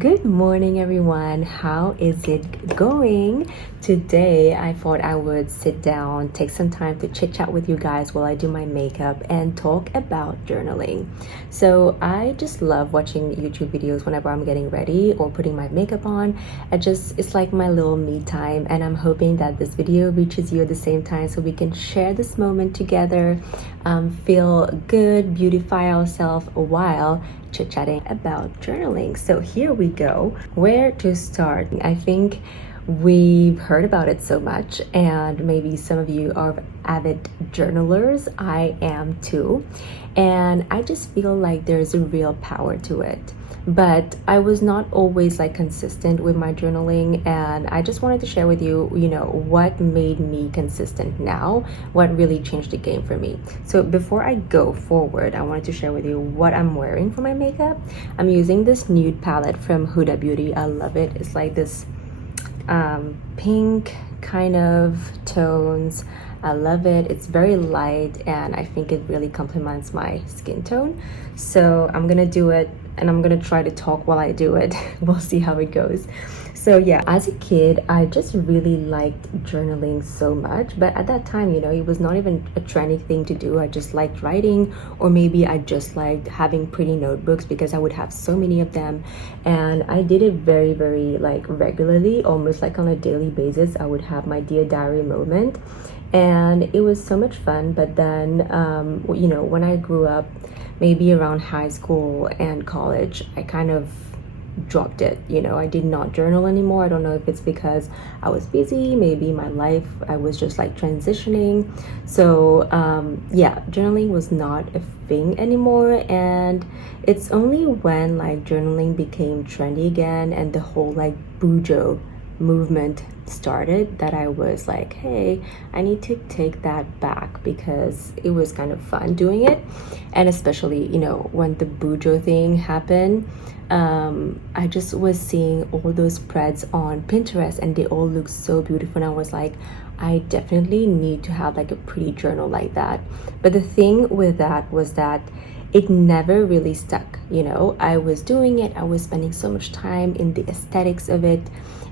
Good morning, everyone. How is it going? Today, I thought I would sit down, take some time to chit chat with you guys while I do my makeup and talk about journaling. So, I just love watching YouTube videos whenever I'm getting ready or putting my makeup on. It's like my little me time, and I'm hoping that this video reaches you at the same time so we can share this moment together, feel good, beautify ourselves while chit-chatting about journaling. So here we go. Where to start? I think we've heard about it so much, and maybe some of you are avid journalers. I am too, and I just feel like there's a real power to it. But I was not always like consistent with my journaling, and I just wanted to share with you, what made me consistent now, what really changed the game for me. So before I go forward, I wanted to share with you what I'm wearing for my makeup. I'm using this nude palette from Huda Beauty. I love it. It's like this pink kind of tones. I love it. It's very light, and I think it really complements my skin tone. So I'm gonna do it, and I'm gonna try to talk while I do it. We'll see how it goes. So yeah, as a kid, I just really liked journaling so much, but at that time, it was not even a trendy thing to do. I just liked writing, or maybe I just liked having pretty notebooks because I would have so many of them, and I did it very, very like regularly, almost like on a daily basis. I would have my Dear Diary moment, and it was so much fun. But then when I grew up, maybe around high school and college, I kind of dropped it. I did not journal anymore. I don't know if it's because I was busy, maybe my life, I was just like transitioning. So yeah, journaling was not a thing anymore, and it's only when like journaling became trendy again and the whole like bujo movement started that I was like, hey, I need to take that back, because it was kind of fun doing it. And especially when the bujo thing happened, I just was seeing all those spreads on Pinterest, and they all look so beautiful, and I was like, I definitely need to have like a pretty journal like that. But the thing with that was that it never really stuck. I was doing it, I was spending so much time in the aesthetics of it,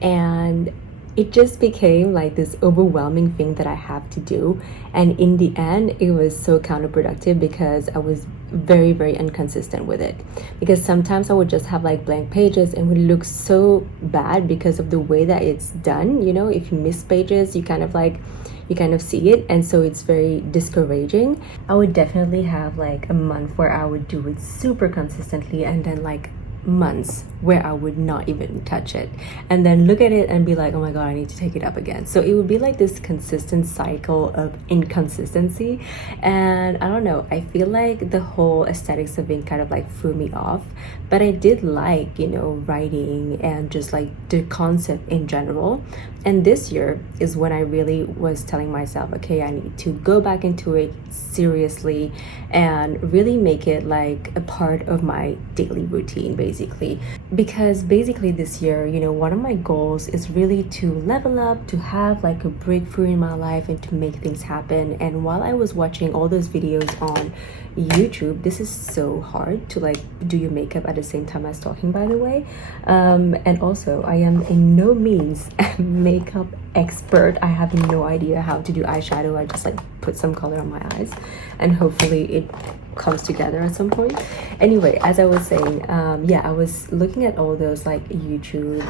and it just became like this overwhelming thing that I have to do. And in the end, it was so counterproductive because I was very, very inconsistent with it. Because sometimes I would just have like blank pages and would look so bad because of the way that it's done. If you miss pages, you kind of see it, and so it's very discouraging. I would definitely have like a month where I would do it super consistently, and then like months where I would not even touch it, and then look at it and be like, oh my god, I need to take it up again. So it would be like this consistent cycle of inconsistency, and I don't know, I feel like the whole aesthetics of it kind of like threw me off. But I did like writing and just like the concept in general. And this year is when I really was telling myself, okay, I need to go back into it seriously and really make it like a part of my daily routine, basically. Because basically this year, one of my goals is really to level up, to have like a breakthrough in my life, and to make things happen. And while I was watching all those videos on YouTube, this is so hard to like do your makeup at the same time as talking, by the way. And also, I am in no means a makeup expert. I have no idea how to do eyeshadow. I just like put some color on my eyes, and hopefully it comes together at some point. Anyway, as I was saying, yeah, I was looking at all those like YouTube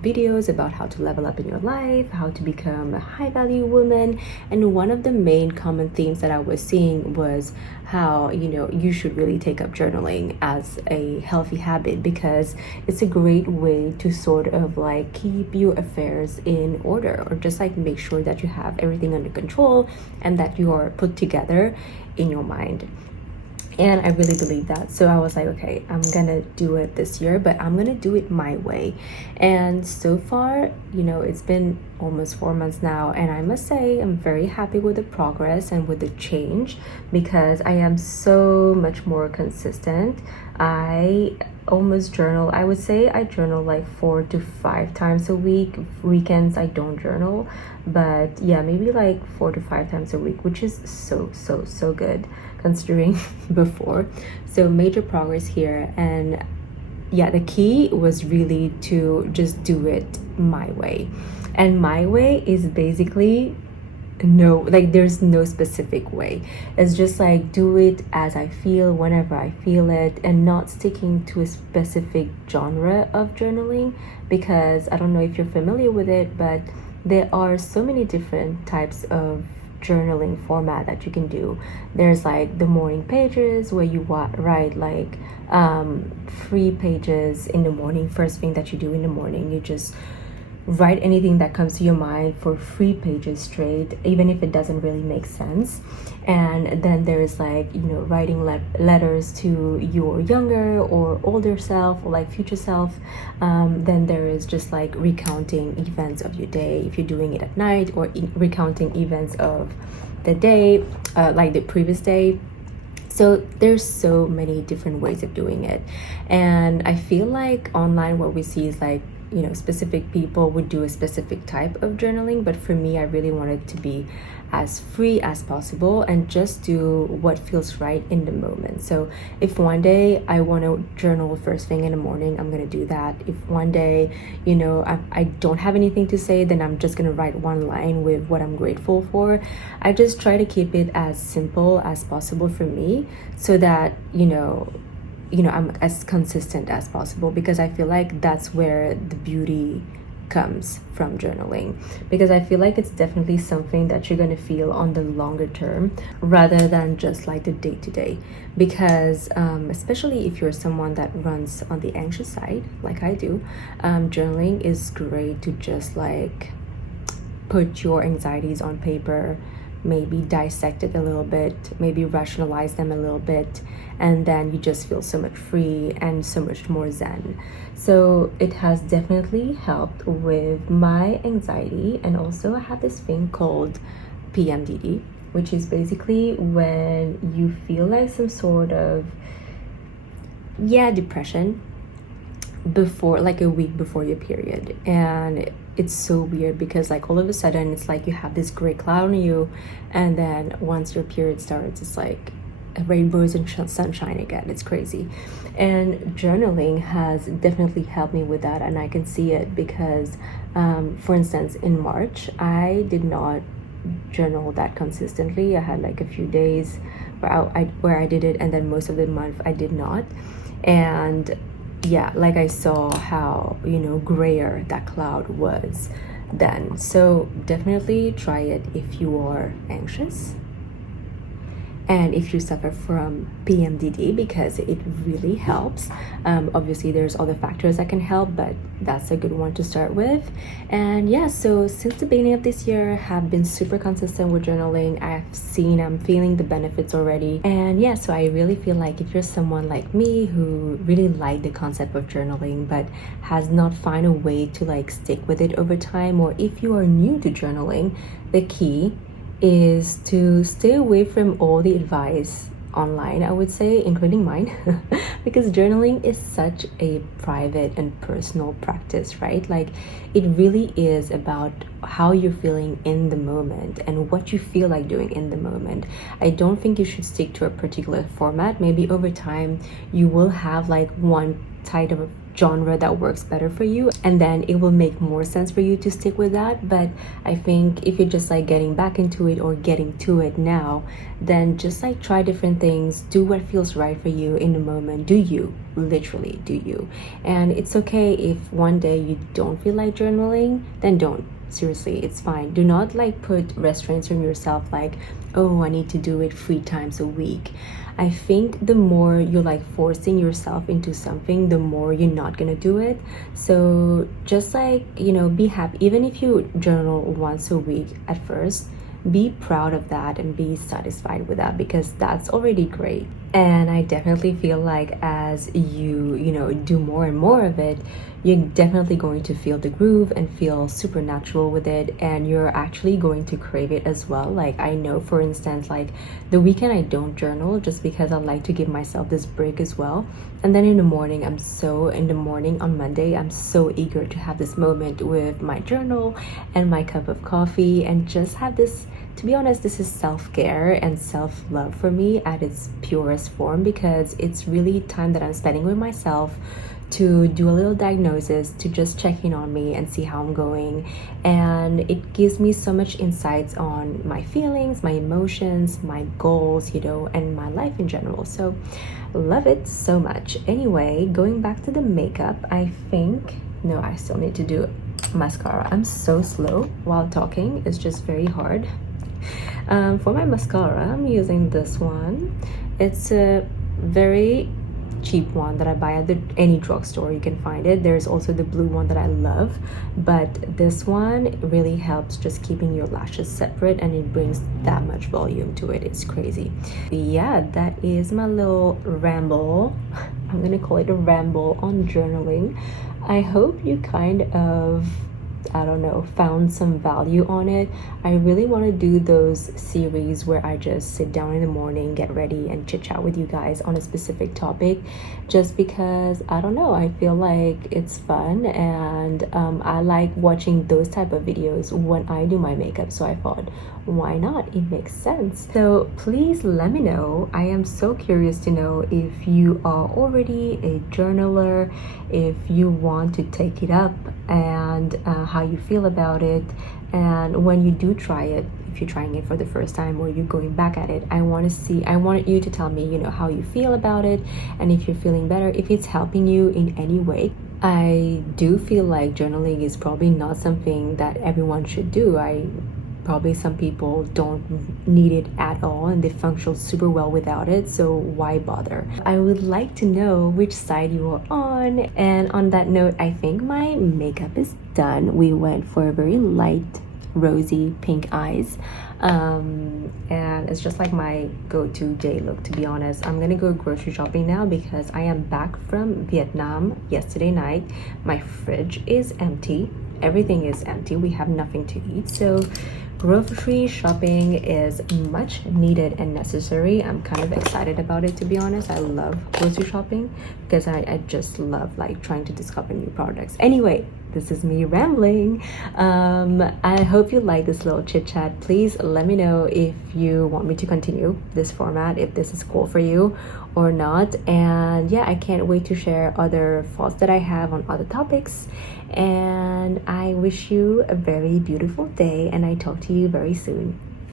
videos about how to level up in your life, how to become a high value woman, and one of the main common themes that I was seeing was how you should really take up journaling as a healthy habit, because it's a great way to sort of like keep your affairs in order, or just like make sure that you have everything under control and that you are put together in your mind. And I really believe that. So I was like, okay, I'm gonna do it this year, but I'm gonna do it my way. And so far, it's been almost 4 months now, and I must say I'm very happy with the progress and with the change, because I am so much more consistent. I almost journal, I would say I journal like 4 to 5 times a week. Weekends I don't journal, but yeah, maybe like 4 to 5 times a week, which is so good considering before. So major progress here. And yeah, the key was really to just do it my way. And my way is basically no, like there's no specific way. It's just like do it as I feel, whenever I feel it, and not sticking to a specific genre of journaling, because I don't know if you're familiar with it, but there are so many different types of journaling format that you can do. There's like the morning pages where you write like 3 pages in the morning, first thing that you do in the morning. You just write anything that comes to your mind for 3 pages straight, even if it doesn't really make sense. And then there's like, you know, writing letters to your younger or older self, or like future self. Then there is just like recounting events of your day if you're doing it at night, or recounting events of the day, like the previous day. So there's so many different ways of doing it. And I feel like online what we see is like, you know, specific people would do a specific type of journaling, but for me, I really wanted to be as free as possible and just do what feels right in the moment. So if one day I want to journal first thing in the morning, I'm gonna do that. If one day, you know, I don't have anything to say, then I'm just gonna write one line with what I'm grateful for. I just try to keep it as simple as possible for me, so that I'm as consistent as possible, because I feel like that's where the beauty comes from journaling, because I feel like it's definitely something that you're going to feel on the longer term rather than just like the day to day. Because especially if you're someone that runs on the anxious side like I do, journaling is great to just like put your anxieties on paper, maybe dissect it a little bit, maybe rationalize them a little bit, and then you just feel so much free and so much more zen. So it has definitely helped with my anxiety. And also I have this thing called PMDD, which is basically when you feel like some sort of depression before, like a week before your period. And it's so weird because like all of a sudden it's like you have this gray cloud on you, and then once your period starts, it's like rainbows and sunshine again. It's crazy. And journaling has definitely helped me with that, and I can see it because for instance, in March I did not journal that consistently. I had like a few days where I did it, and then most of the month I did not. And yeah, like I saw how, you know, grayer that cloud was then. So definitely try it if you are anxious and if you suffer from PMDD, because it really helps. Obviously there's other factors that can help, but that's a good one to start with. And yeah, so since the beginning of this year, I have been super consistent with journaling. I'm feeling the benefits already. And yeah, so I really feel like if you're someone like me who really like the concept of journaling but has not found a way to like stick with it over time, or if you are new to journaling, the key is to stay away from all the advice online, I would say, including mine, because journaling is such a private and personal practice, right? Like it really is about how you're feeling in the moment and what you feel like doing in the moment. I don't think you should stick to a particular format. Maybe over time you will have like one type of genre that works better for you, and then it will make more sense for you to stick with that. But I think if you're just like getting back into it or getting to it now, then just like try different things, do what feels right for you in the moment. Do you, literally do you. And it's okay if one day you don't feel like journaling, then don't. Seriously, it's fine. Do not like put restraints on yourself like, oh, I need to do it 3 times a week. I think the more you're like forcing yourself into something, the more you're not gonna do it. So just like, you know, be happy. Even if you journal once a week at first, be proud of that and be satisfied with that, because that's already great. And I definitely feel like as you do more and more of it, you're definitely going to feel the groove and feel super natural with it, and you're actually going to crave it as well. Like I know, for instance, like the weekend I don't journal just because I like to give myself this break as well. And then in the morning on Monday, I'm so eager to have this moment with my journal and my cup of coffee and just have this. To be honest, this is self-care and self-love for me at its purest form, because it's really time that I'm spending with myself to do a little diagnosis, to just check in on me and see how I'm going. And it gives me so much insights on my feelings, my emotions, my goals, and my life in general. So love it so much. Anyway, going back to the makeup, I still need to do mascara. I'm so slow while talking. It's just very hard. For my mascara, I'm using this one. It's a very cheap one that I buy at any drugstore. You can find it. There's also the blue one that I love, but this one really helps just keeping your lashes separate, and it brings that much volume to it. It's crazy. Yeah, that is my little ramble. I'm gonna call it a ramble on journaling. I hope you kind of, I don't know, found some value on it. I really want to do those series where I just sit down in the morning, get ready, and chit chat with you guys on a specific topic, just because, I don't know, I feel like it's fun, and I like watching those type of videos when I do my makeup. So I thought, why not? It makes sense. So please let me know. I am so curious to know if you are already a journaler, if you want to take it up, and how you feel about it. And when you do try it, if you're trying it for the first time or you're going back at it, I want you to tell me, how you feel about it, and if you're feeling better, if it's helping you in any way. I do feel like journaling is probably not something that everyone should do. Probably some people don't need it at all and they function super well without it, so why bother? I would like to know which side you are on. And on that note, I think my makeup is done. We went for a very light rosy pink eyes, and it's just like my go-to day look, to be honest. I'm gonna go grocery shopping now because I am back from Vietnam yesterday night. My fridge is empty, everything is empty, we have nothing to eat, so grocery shopping is much needed and necessary. I'm kind of excited about it, to be honest. I love grocery shopping because I just love like trying to discover new products. Anyway, this is me rambling. I hope you like this little chit chat. Please let me know if you want me to continue this format, if this is cool for you or not. And yeah, I can't wait to share other thoughts that I have on other topics. And I wish you a very beautiful day, and I talk to you very soon.